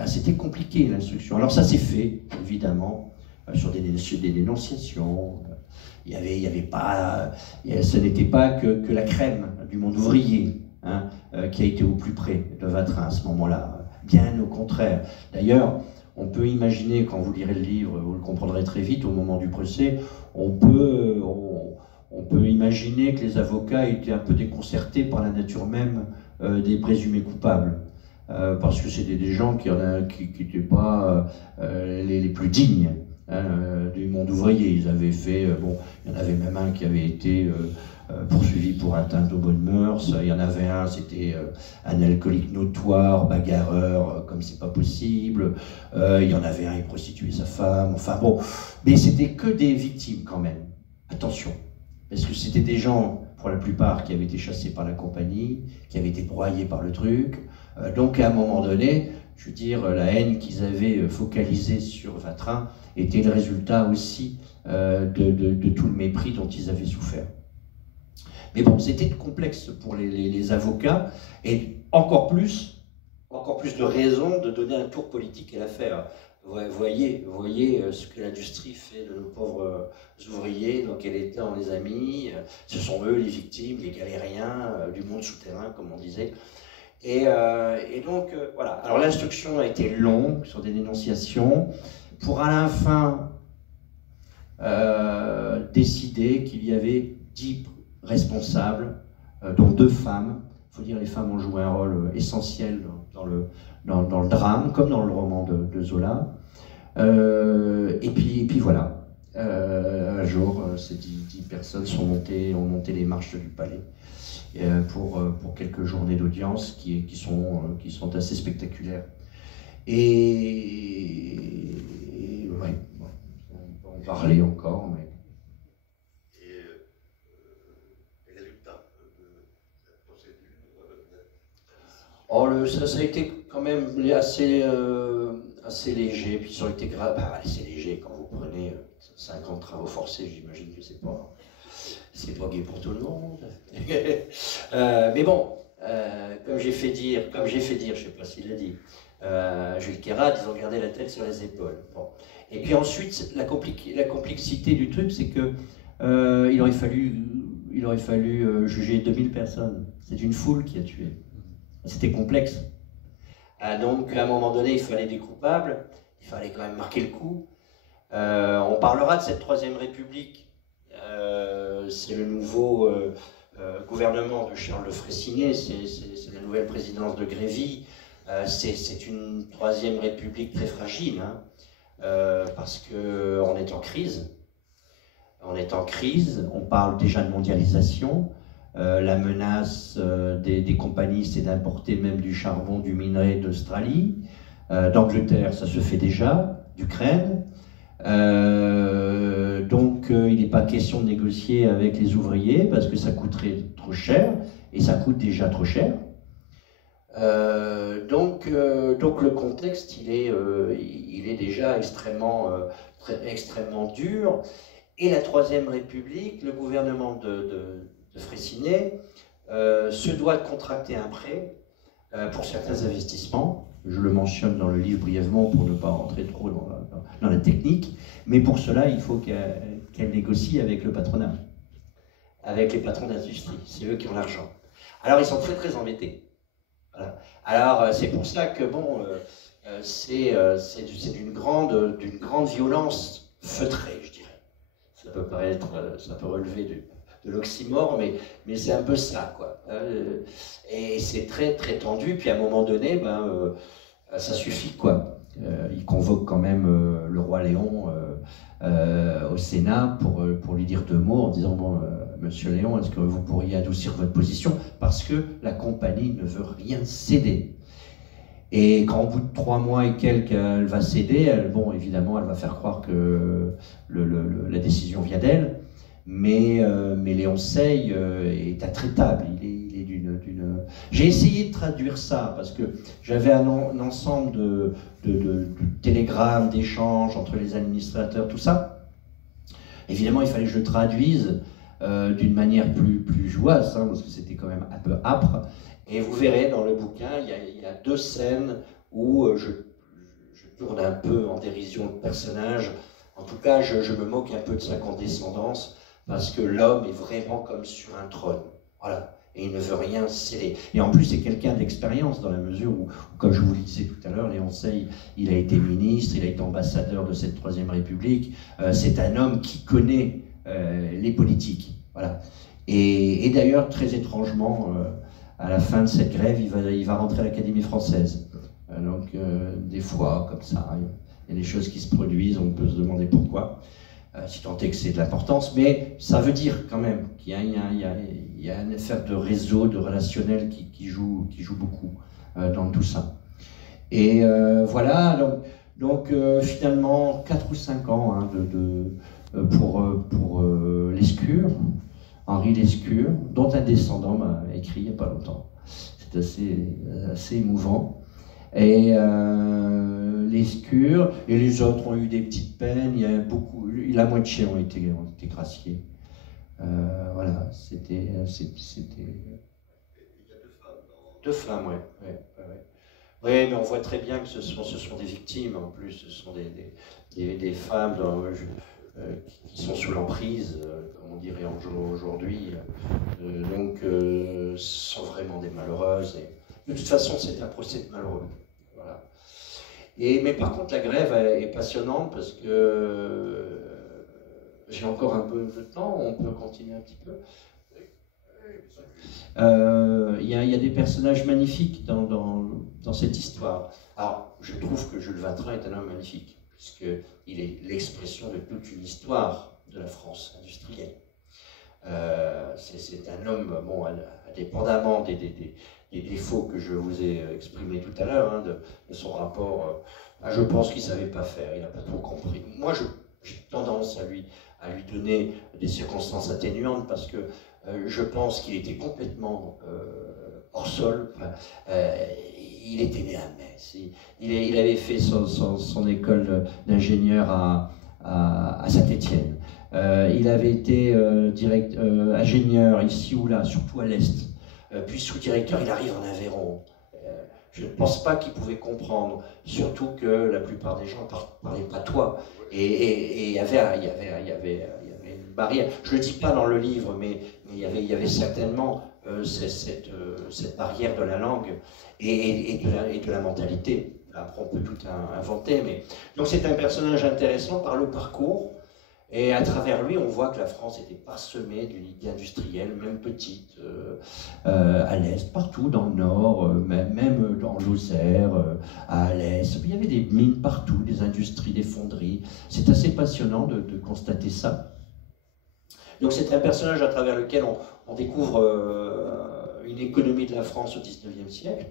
c'était compliqué l'instruction. Alors ça s'est fait, évidemment, sur des dénonciations. Il y avait pas, ce n'était pas que la crème du monde ouvrier, hein, qui a été au plus près de Vatrin à ce moment-là. Bien au contraire. D'ailleurs, on peut imaginer, quand vous lirez le livre, vous le comprendrez très vite, au moment du procès, on peut imaginer que les avocats étaient un peu déconcertés par la nature même des présumés coupables. Parce que c'était des gens qui n'étaient pas les plus dignes, hein, du monde ouvrier. Ils avaient fait, il y en avait même un qui avait été poursuivi pour atteinte aux bonnes mœurs. Il y en avait un, c'était un alcoolique notoire, bagarreur, comme c'est pas possible. Il y en avait un, il prostituait sa femme. Enfin bon, mais c'était que des victimes quand même. Attention, parce que c'était des gens, pour la plupart, qui avaient été chassés par la compagnie, qui avaient été broyés par le truc. Donc à un moment donné, je veux dire, la haine qu'ils avaient focalisée sur Vatrin était le résultat aussi de tout le mépris dont ils avaient souffert. Mais bon, c'était complexe pour les avocats, et encore plus de raisons de donner un tour politique à l'affaire. voyez ce que l'industrie fait de nos pauvres ouvriers, dans quel état on les a mis. Ce sont eux les victimes, les galériens du monde souterrain, comme on disait. Et donc, voilà. Alors l'instruction a été longue sur des dénonciations, pour à la fin décider qu'il y avait 10 responsables, dont 2 femmes. Il faut dire les femmes ont joué un rôle essentiel dans le drame, comme dans le roman de Zola. Et puis voilà. Un jour, ces 10 personnes ont monté les marches du palais pour quelques journées d'audience qui sont assez spectaculaires. Et ouais, on peut en parler encore, mais... Et les résultats de cette procédure ça a été quand même assez léger, puis ça a été grave. Assez léger, quand vous prenez 5 ans de travaux forcés, j'imagine que c'est pas gai pour tout le monde. Mais bon, comme j'ai fait dire, je sais pas s'il l'a dit, Jules Kérat, ils ont gardé la tête sur les épaules. Bon. Et puis ensuite, la complexité du truc, c'est que il aurait fallu juger 2000 personnes. C'est une foule qui a tué. C'était complexe. Donc, à un moment donné, il fallait des coupables, il fallait quand même marquer le coup. On parlera de cette Troisième République. C'est le nouveau gouvernement de Charles de Freycinet, c'est la nouvelle présidence de Grévy. C'est une Troisième République très fragile, hein, parce qu'on est en crise. On est en crise, on parle déjà de mondialisation. La menace des compagnies, c'est d'importer même du charbon, du minerai d'Australie. D'Angleterre, ça se fait déjà, d'Ukraine. Donc il n'est pas question de négocier avec les ouvriers parce que ça coûterait trop cher, et ça coûte déjà trop cher. Donc le contexte, il est déjà extrêmement dur. Et la Troisième République, le gouvernement de Freycinet, se doit de contracter un prêt pour certains investissements. Je le mentionne dans le livre brièvement pour ne pas rentrer trop dans la technique, mais pour cela, il faut qu'elle négocie avec le patronat, avec les patrons d'industrie. C'est eux qui ont l'argent. Alors, ils sont très très embêtés. Voilà. Alors, c'est pour ça que, bon, c'est d'une grande violence feutrée, je dirais. Ça peut relever de l'oxymore, mais c'est un peu ça, quoi. Et c'est très très tendu, puis à un moment donné, ça suffit, quoi. Il convoque quand même le roi Léon au Sénat pour lui dire 2 mots en disant, bon, monsieur Léon, est-ce que vous pourriez adoucir votre position, parce que la compagnie ne veut rien céder. Et quand au bout de 3 mois et quelques, elle va céder, bon, évidemment, elle va faire croire que la décision vient d'elle, mais Léon Sey est intraitable. Il est d'une... J'ai essayé de traduire ça, parce que j'avais un ensemble de télégrammes, d'échanges entre les administrateurs, tout ça. Évidemment, il fallait que je le traduise d'une manière plus jouasse, hein, parce que c'était quand même un peu âpre. Et vous verrez dans le bouquin, il y a 2 scènes où je tourne un peu en dérision le personnage. En tout cas, je me moque un peu de sa condescendance, parce que l'homme est vraiment comme sur un trône. Voilà. Et il ne veut rien céder. Et en plus, c'est quelqu'un d'expérience, dans la mesure où, comme je vous le disais tout à l'heure, Léon Sey, il a été ministre, il a été ambassadeur de cette Troisième République. C'est un homme qui connaît les politiques. Voilà. Et d'ailleurs, très étrangement, à la fin de cette grève, il va rentrer à l'Académie française. Donc, des fois, comme ça, il y a des choses qui se produisent, on peut se demander pourquoi, si tant est que c'est de l'importance, mais ça veut dire quand même qu'il y a une affaire de réseau, de relationnel qui joue beaucoup dans tout ça. Et voilà, donc finalement, 4 ou 5 ans hein, pour Lescure, Henri Lescure, dont un descendant m'a écrit il n'y a pas longtemps. C'est assez émouvant. Et Lescure, et les autres ont eu des petites peines, la moitié ont été graciés. Voilà, c'était... Il y a 2 femmes. 2 femmes, ouais. Oui, mais on voit très bien que ce sont des victimes, en plus, ce sont des femmes qui sont sous l'emprise, comme on dirait aujourd'hui, donc sont vraiment des malheureuses. Et de toute façon, c'est un procès de malheureux. Voilà. Mais par contre, la grève est passionnante parce que j'ai encore un peu de temps, on peut continuer un petit peu. Il y a des personnages magnifiques dans cette histoire. Alors, je trouve que Jules Vatrin est un homme magnifique, puisqu'il est l'expression de toute une histoire de la France industrielle. C'est un homme, bon, indépendamment des défauts que je vous ai exprimés tout à l'heure, hein, de son rapport, je pense qu'il ne savait pas faire, il n'a pas trop compris. Moi, j'ai tendance à lui donner des circonstances atténuantes, parce que je pense qu'il était complètement hors sol. Il était né à Metz. Il avait fait son école d'ingénieur à Saint-Étienne. Il avait été ingénieur ici ou là, surtout à l'Est. Puis sous-directeur, il arrive en Aveyron. Je ne pense pas qu'il pouvait comprendre, surtout que la plupart des gens ne parlaient pas toi. Et il y avait une barrière. Je ne le dis pas dans le livre, mais il y avait certainement cette barrière de la langue et de la mentalité. Après, on peut tout inventer. Donc c'est un personnage intéressant par le parcours. Et à travers lui, on voit que la France était parsemée d'unités industrielles, même petites, à l'Est, partout dans le Nord, même dans Lozère, à Alès. Il y avait des mines partout, des industries, des fonderies. C'est assez passionnant de constater ça. Donc c'est un personnage à travers lequel on découvre une économie de la France au XIXe siècle.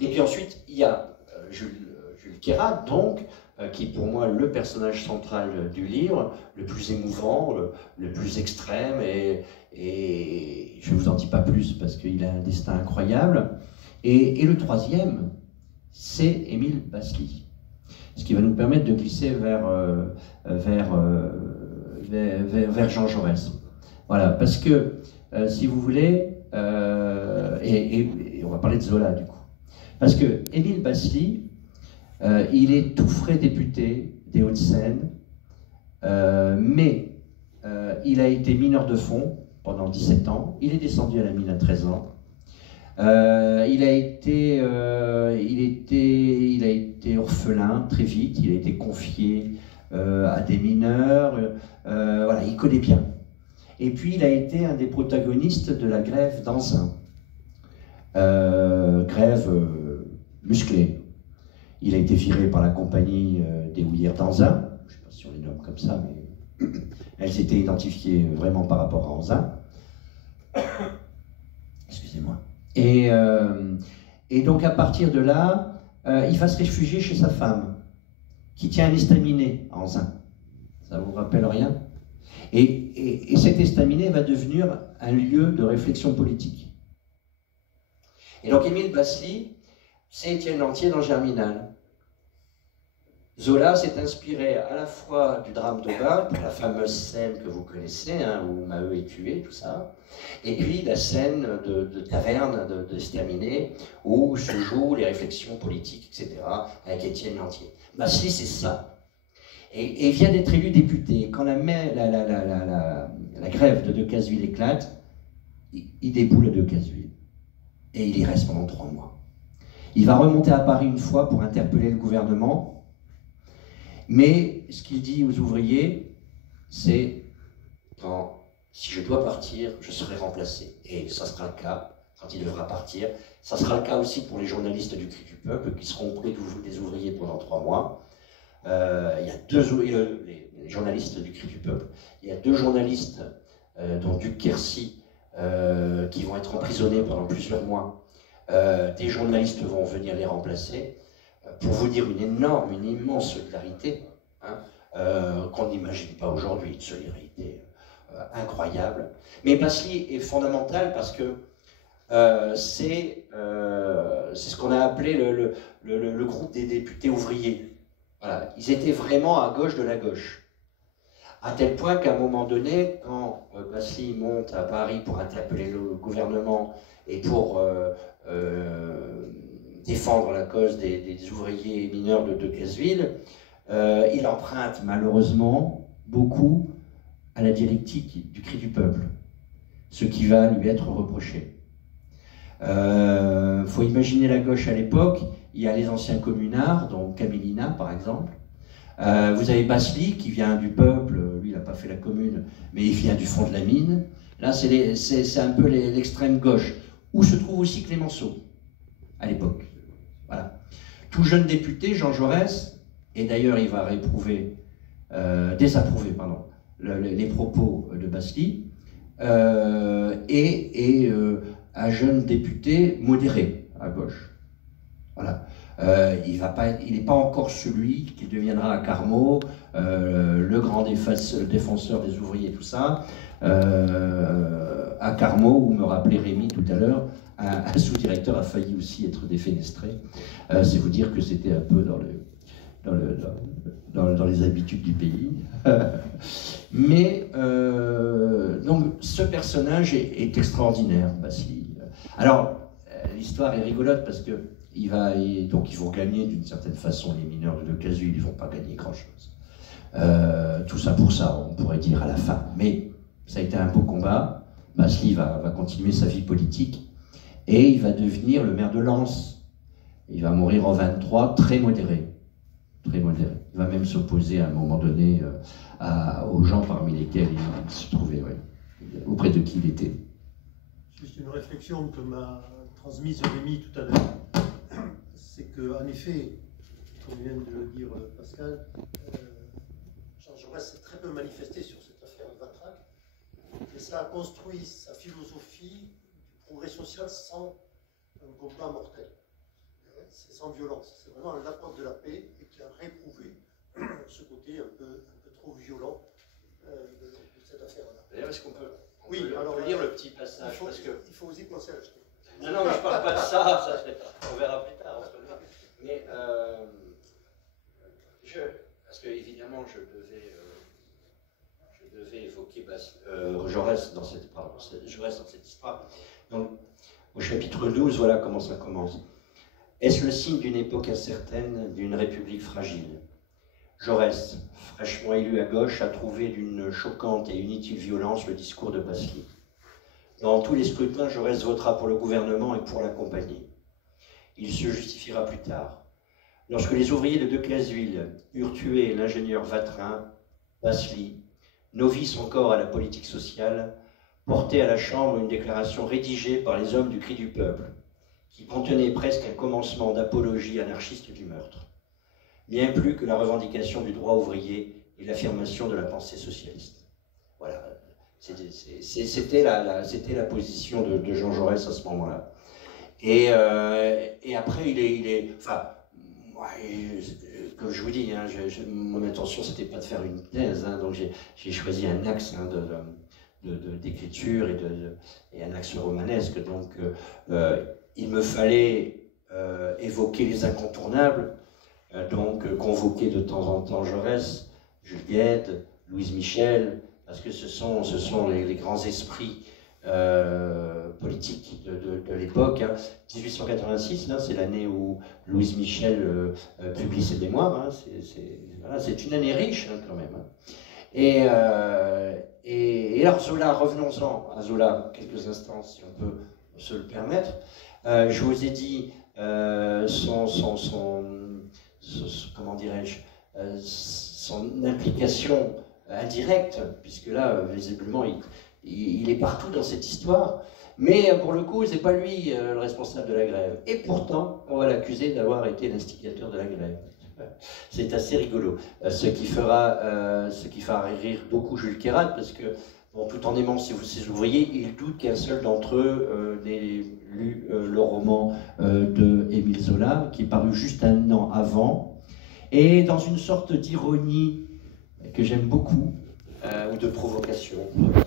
Et puis ensuite, il y a Jules Kérat, donc, qui est pour moi le personnage central du livre, le plus émouvant, le plus extrême, et je ne vous en dis pas plus parce qu'il a un destin incroyable. Et le troisième, c'est Émile Basly, ce qui va nous permettre de glisser vers Jean Jaurès. Voilà, parce que, si vous voulez, et on va parler de Zola du coup, parce que Émile Basly, il est tout frais député des Hauts-de-Seine, mais il a été mineur de fonds pendant 17 ans, il est descendu à la mine à 13 ans, il a été orphelin très vite, il a été confié à des mineurs, voilà, il connaît bien. Et puis il a été un des protagonistes de la grève d'Anzin, grève musclée. Il a été viré par la compagnie des houillères d'Anzin, je ne sais pas si on les nomme comme ça, mais elles étaient identifiées vraiment par rapport à Anzin. Excusez-moi. Et donc à partir de là, il va se réfugier chez sa femme, qui tient un estaminet à Anzin. Ça vous rappelle rien? Et cet estaminet va devenir un lieu de réflexion politique. Et donc Émile Basly, c'est Étienne Lantier dans Germinal. Zola s'est inspiré à la fois du drame d'Aubin, pour la fameuse scène que vous connaissez, hein, où Maheu est tué, tout ça, et puis la scène de taverne de Staminet, où se jouent les réflexions politiques, etc., avec Étienne Lantier. Basly, c'est ça. Et il vient d'être élu député. Quand la grève de Decazeville éclate, il déboule à Decazeville. Et il y reste pendant 3 mois. Il va remonter à Paris une fois pour interpeller le gouvernement. Mais ce qu'il dit aux ouvriers, c'est si je dois partir, je serai remplacé. Et ça sera le cas quand il devra partir. Ça sera le cas aussi pour les journalistes du Cri du Peuple qui seront auprès des ouvriers pendant 3 mois. Il y a les journalistes du Cri du Peuple. Il y a 2 journalistes, dont Duc Quercy, qui vont être emprisonnés pendant plusieurs mois. Des journalistes vont venir les remplacer. Pour vous dire une immense solidarité, hein, qu'on n'imagine pas aujourd'hui, une solidarité incroyable. Mais Basly est fondamental parce que c'est ce qu'on a appelé le groupe des députés ouvriers. Voilà. Ils étaient vraiment à gauche de la gauche. À tel point qu'à un moment donné, quand Basly monte à Paris pour interpeller le gouvernement et pour défendre la cause des ouvriers mineurs de Decazeville, il emprunte malheureusement beaucoup à la dialectique du cri du peuple, ce qui va lui être reproché. Faut imaginer la gauche à l'époque, il y a les anciens communards, dont Camillina par exemple. Vous avez Basly qui vient du peuple, lui il n'a pas fait la commune, mais il vient du fond de la mine. Là c'est un peu l'extrême gauche, où se trouve aussi Clémenceau, à l'époque. Voilà. Tout jeune député, Jean Jaurès, et d'ailleurs il va désapprouver les propos de Basly, et un jeune député modéré à gauche. Voilà. Il n'est pas encore celui qui deviendra à Carmaux le grand défenseur des ouvriers, tout ça. À Carmaux, où me rappelait Rémi tout à l'heure, un sous-directeur a failli aussi être défenestré. C'est vous dire que c'était un peu dans les habitudes du pays. Mais donc ce personnage est extraordinaire, Basly. Alors l'histoire est rigolote parce que donc ils vont gagner d'une certaine façon, les mineurs de Decazeville, ils ne vont pas gagner grand-chose. Tout ça pour ça, on pourrait dire à la fin. Mais ça a été un beau combat. Basly va continuer sa vie politique et il va devenir le maire de Lens. Il va mourir en 23, très modéré. Très modéré. Il va même s'opposer à un moment donné aux gens parmi lesquels il se trouvait, ouais, auprès de qui il était. Juste une réflexion que m'a transmise Rémi tout à l'heure. C'est qu'en effet, comme vient de le dire Pascal, Jean Jaurès s'est très peu manifesté sur cette affaire de Vatrac, et ça a construit sa philosophie du progrès social sans un combat mortel, c'est sans violence. C'est vraiment l'apôtre de la paix et qui a réprouvé ce côté un peu trop violent de cette affaire-là. D'ailleurs, est-ce qu'on peut, oui, alors, lire le petit passage il faut aussi penser à l'acheter. Non, mais je ne parle pas de ça, on verra plus tard. Mais, parce que évidemment, je devais évoquer Jaurès dans cette histoire. Donc, au chapitre 12, voilà comment ça commence. Est-ce le signe d'une époque incertaine, d'une république fragile? Jaurès, fraîchement élu à gauche, a trouvé d'une choquante et inutile violence le discours de Basly. Dans tous les scrutins, Jaurès votera pour le gouvernement et pour l'accompagner. Il se justifiera plus tard. Lorsque les ouvriers de Decazeville eurent tué l'ingénieur Vatrin, Basly, novice encore à la politique sociale, portait à la Chambre une déclaration rédigée par les hommes du Cri du Peuple, qui contenait presque un commencement d'apologie anarchiste du meurtre, bien plus que la revendication du droit ouvrier et l'affirmation de la pensée socialiste. Voilà. C'était la position de Jean Jaurès à ce moment-là. Et après, enfin, comme je vous dis, hein, mon intention, c'était pas de faire une thèse, hein, donc j'ai choisi un axe d'écriture et un axe romanesque. Donc, il me fallait évoquer les incontournables, donc convoquer de temps en temps Jaurès, Juliette, Louise Michel, parce que ce sont les grands esprits politiques de l'époque. Hein. 1886, c'est l'année où Louise Michel publie ses mémoires. Hein. C'est une année riche, hein, quand même. Hein. Et alors Zola, revenons-en à Zola quelques instants, si on peut se le permettre. Je vous ai dit comment dirais-je, son implication indirecte, puisque là, visiblement, il est partout dans cette histoire, mais pour le coup, c'est pas lui le responsable de la grève. Et pourtant, on va l'accuser d'avoir été l'instigateur de la grève. C'est assez rigolo. Ce qui fera rire beaucoup Jules Kérat, parce que, bon, tout en aimant ses ouvriers, il doute qu'un seul d'entre eux n'ait lu le roman de Émile Zola, qui est paru juste un an avant, et dans une sorte d'ironie que j'aime beaucoup, ou de provocation,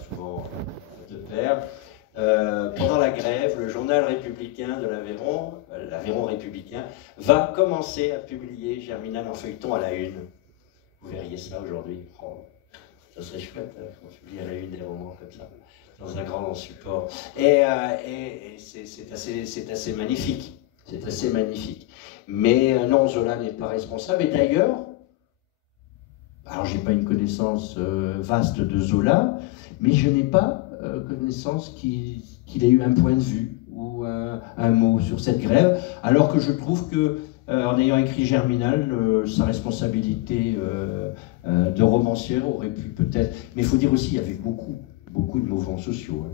souvent de pair. Pendant la grève, le journal républicain de l'Aveyron, l'Aveyron républicain, va commencer à publier Germinal en feuilleton à la une. Vous verriez ça aujourd'hui. Oh, ça serait chouette, on publie à la une des romans comme ça, dans un grand support. Et c'est assez magnifique. C'est assez magnifique. Mais non, Zola n'est pas responsable. Et d'ailleurs, alors j'ai pas une connaissance vaste de Zola, mais je n'ai pas connaissance qu'il ait eu un point de vue ou un mot sur cette grève, alors que je trouve que, en ayant écrit Germinal, sa responsabilité de romancière aurait pu peut-être... Mais il faut dire aussi, il y avait beaucoup de mouvements sociaux.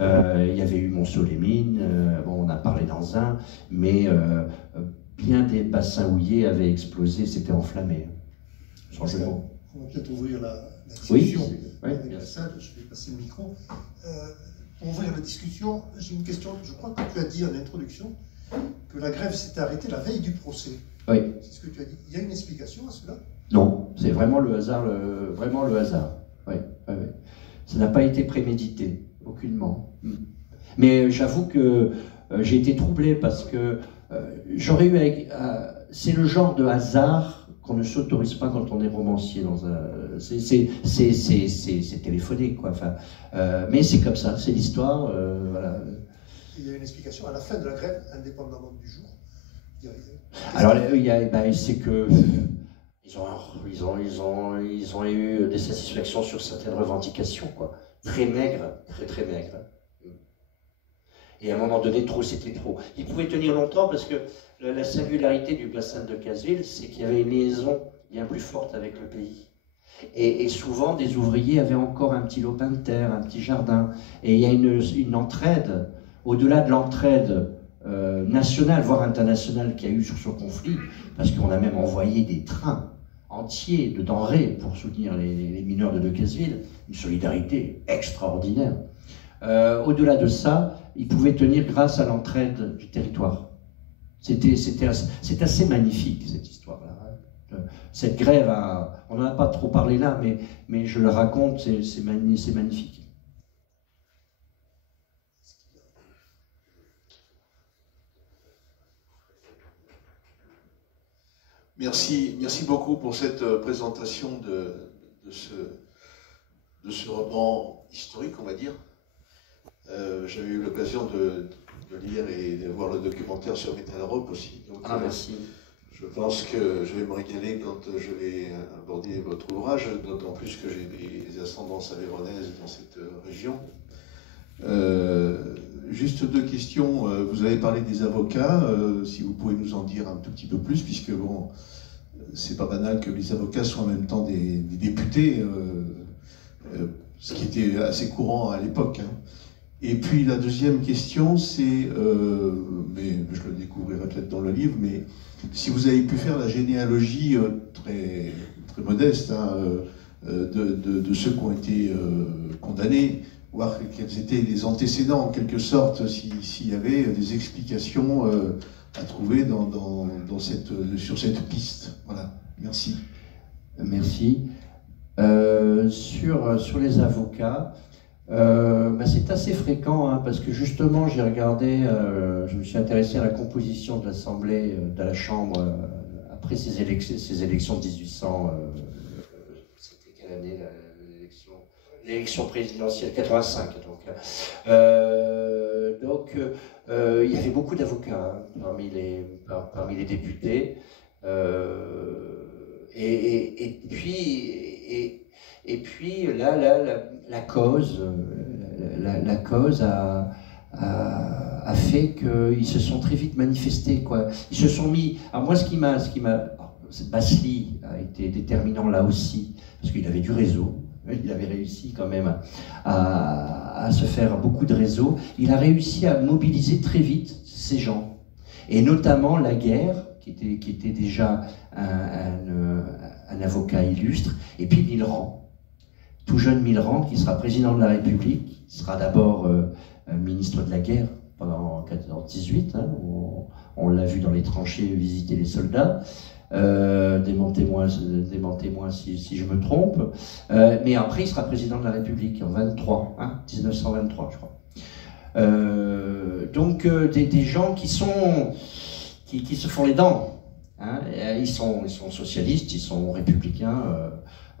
Il y avait eu Montceau-les-Mines, bon, on a parlé d'Anzin, mais bien des bassins houillers avaient explosé, s'étaient enflammés. Sans jeu de mots. On va peut-être ouvrir la discussion. Oui, avec la salle, je vais passer le micro. Pour ouvrir la discussion, j'ai une question. Je crois que tu as dit en introduction que la grève s'était arrêtée la veille du procès. Oui. C'est ce que tu as dit. Il y a une explication à cela? Non, c'est vraiment le hasard, vraiment le hasard. Oui, oui, oui. Ça n'a pas été prémédité, aucunement. Mais j'avoue que j'ai été troublé parce que j'aurais eu... c'est le genre de hasard qu'on ne s'autorise pas quand on est romancier. C'est téléphoné, quoi. Enfin, mais c'est comme ça, c'est l'histoire. Voilà. Il y a une explication à la fin de la grève, indépendamment du jour. Alors, c'est que ils ont eu des satisfactions sur certaines revendications, quoi. Très maigres, très maigres. Et à un moment donné, trop, c'était trop. Ils pouvaient tenir longtemps parce que la singularité du bassin de Decazeville, c'est qu'il y avait une liaison bien plus forte avec le pays. Et souvent, des ouvriers avaient encore un petit lopin de terre, un petit jardin. Et il y a une entraide, au-delà de l'entraide nationale, voire internationale qu'il y a eu sur ce conflit, parce qu'on a même envoyé des trains entiers de denrées pour soutenir les mineurs de Decazeville, une solidarité extraordinaire. Au-delà de ça, ils pouvaient tenir grâce à l'entraide du territoire. C'est assez magnifique, cette histoire-là. Cette grève, on n'en a pas trop parlé là, mais je le raconte, c'est magnifique. Merci beaucoup pour cette présentation de ce roman historique, on va dire. J'avais eu l'occasion de lire et de voir le documentaire sur Metal Europe aussi. Donc, Merci. Je pense que je vais me régaler quand je vais aborder votre ouvrage, d'autant plus que j'ai des ascendances aveyronaises dans cette région. Juste deux questions. Vous avez parlé des avocats, si vous pouvez nous en dire un tout petit peu plus, puisque bon, c'est pas banal que les avocats soient en même temps des députés, ce qui était assez courant à l'époque. Hein. Et puis la deuxième question, c'est, mais je le découvrirai peut-être dans le livre, mais si vous avez pu faire la généalogie très modeste hein, de ceux qui ont été condamnés, voir quels étaient les antécédents en quelque sorte, s'il y avait des explications à trouver sur cette piste. Voilà, merci. Merci. Sur les avocats, c'est assez fréquent, hein, parce que justement j'ai regardé, je me suis intéressé à la composition de l'Assemblée, de la Chambre, après ces élections de 1800, c'était quelle année l'élection présidentielle, 85. Donc il y avait beaucoup d'avocats hein, parmi les députés, et puis là, la cause a fait qu'ils se sont très vite manifestés, quoi. Ils se sont mis. Alors moi, Basely a été déterminant là aussi, parce qu'il avait du réseau. Il avait réussi quand même à se faire beaucoup de réseaux. Il a réussi à mobiliser très vite ces gens, et notamment Laguerre, qui était déjà un avocat illustre, et puis Millerand. Tout jeune Millerand, qui sera président de la République, qui sera d'abord ministre de la guerre pendant 14-18, hein, où on l'a vu dans les tranchées visiter les soldats. Démentez-moi si je me trompe. Mais après, il sera président de la République en 1923, je crois. Donc, des gens qui se font les dents. Hein, ils sont socialistes, ils sont républicains.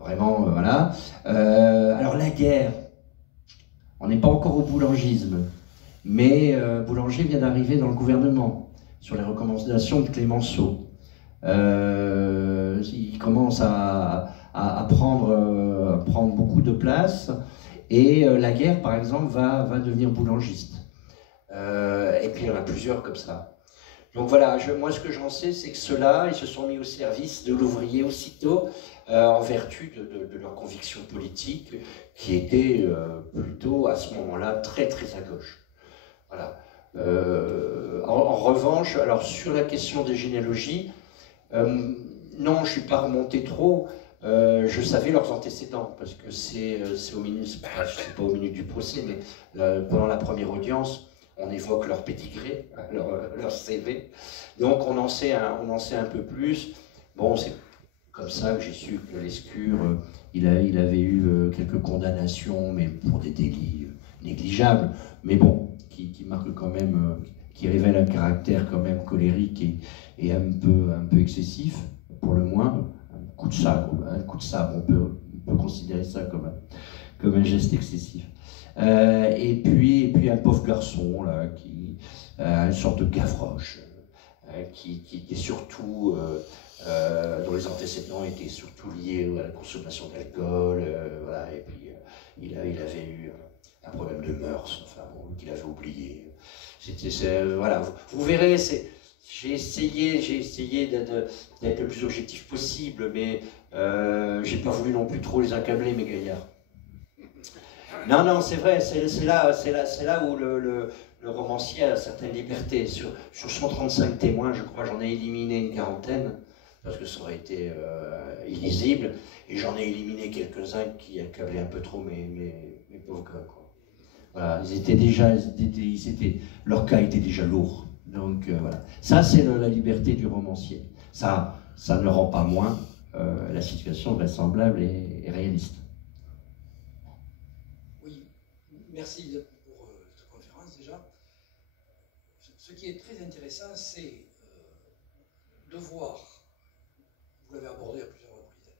Vraiment, voilà. Alors la guerre, on n'est pas encore au boulangisme, mais Boulanger vient d'arriver dans le gouvernement. sur les recommandations de Clémenceau. Il commence à prendre beaucoup de place, et Laguerre, par exemple, va devenir boulangiste. Et puis il y en a plusieurs comme ça. Donc voilà, moi ce que j'en sais, c'est que ceux-là, ils se sont mis au service de l'ouvrier aussitôt, en vertu de leur conviction politique, qui était plutôt à ce moment-là très très à gauche. Voilà. En revanche, alors sur la question des généalogies, non, je ne suis pas remonté trop. Je savais leurs antécédents, parce que c'est au minute, c'est pas au minute du procès, mais pendant la première audience, on évoque leur pédigré, leur CV. Donc on en sait un peu plus. Bon, c'est comme ça que j'ai su que Lescure, il avait eu quelques condamnations, mais pour des délits négligeables, mais bon, qui marquent quand même, qui révèlent un caractère quand même colérique et un peu excessif, pour le moins. Un coup de sabre, on peut considérer ça comme un geste excessif. Et puis un pauvre garçon là, une sorte de Gavroche, qui est surtout, dont les antécédents étaient surtout liés à la consommation d'alcool, voilà, et puis il avait eu un problème de mœurs, enfin bon, qu'il avait oublié. Voilà, vous verrez, j'ai essayé d'être le plus objectif possible, mais j'ai pas voulu non plus trop les accabler, mes gaillards. Non, c'est vrai, c'est là où le romancier a certaines libertés. Sur 135 témoins, je crois, j'en ai éliminé une quarantaine, parce que ça aurait été illisible, et j'en ai éliminé quelques-uns qui accablaient un peu trop mes pauvres gars, quoi. Voilà, leur cas était déjà lourd. Donc voilà, ça c'est la liberté du romancier. Ça ne le rend pas moins la situation vraisemblable et réaliste. Oui, merci pour cette conférence déjà. Ce qui est très intéressant, c'est de voir, vous l'avez abordé à plusieurs reprises,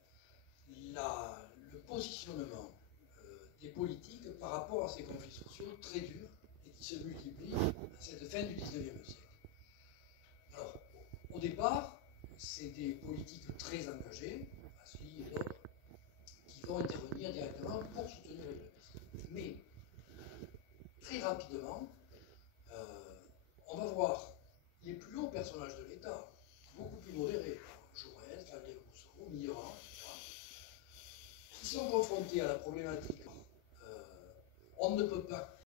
le positionnement des politiques par rapport à ces conflits sociaux très durs et qui se multiplient à cette fin du XIXe siècle. Alors, au départ, c'est des politiques très engagées, Assis et d'autres, qui vont intervenir directement pour soutenir les grévistes. Mais, très rapidement, on va voir les plus hauts personnages de l'État, beaucoup plus modérés, Jaurès, Fabien-Rousseau, Mitterrand, qui sont confrontés à la problématique. On ne peut pas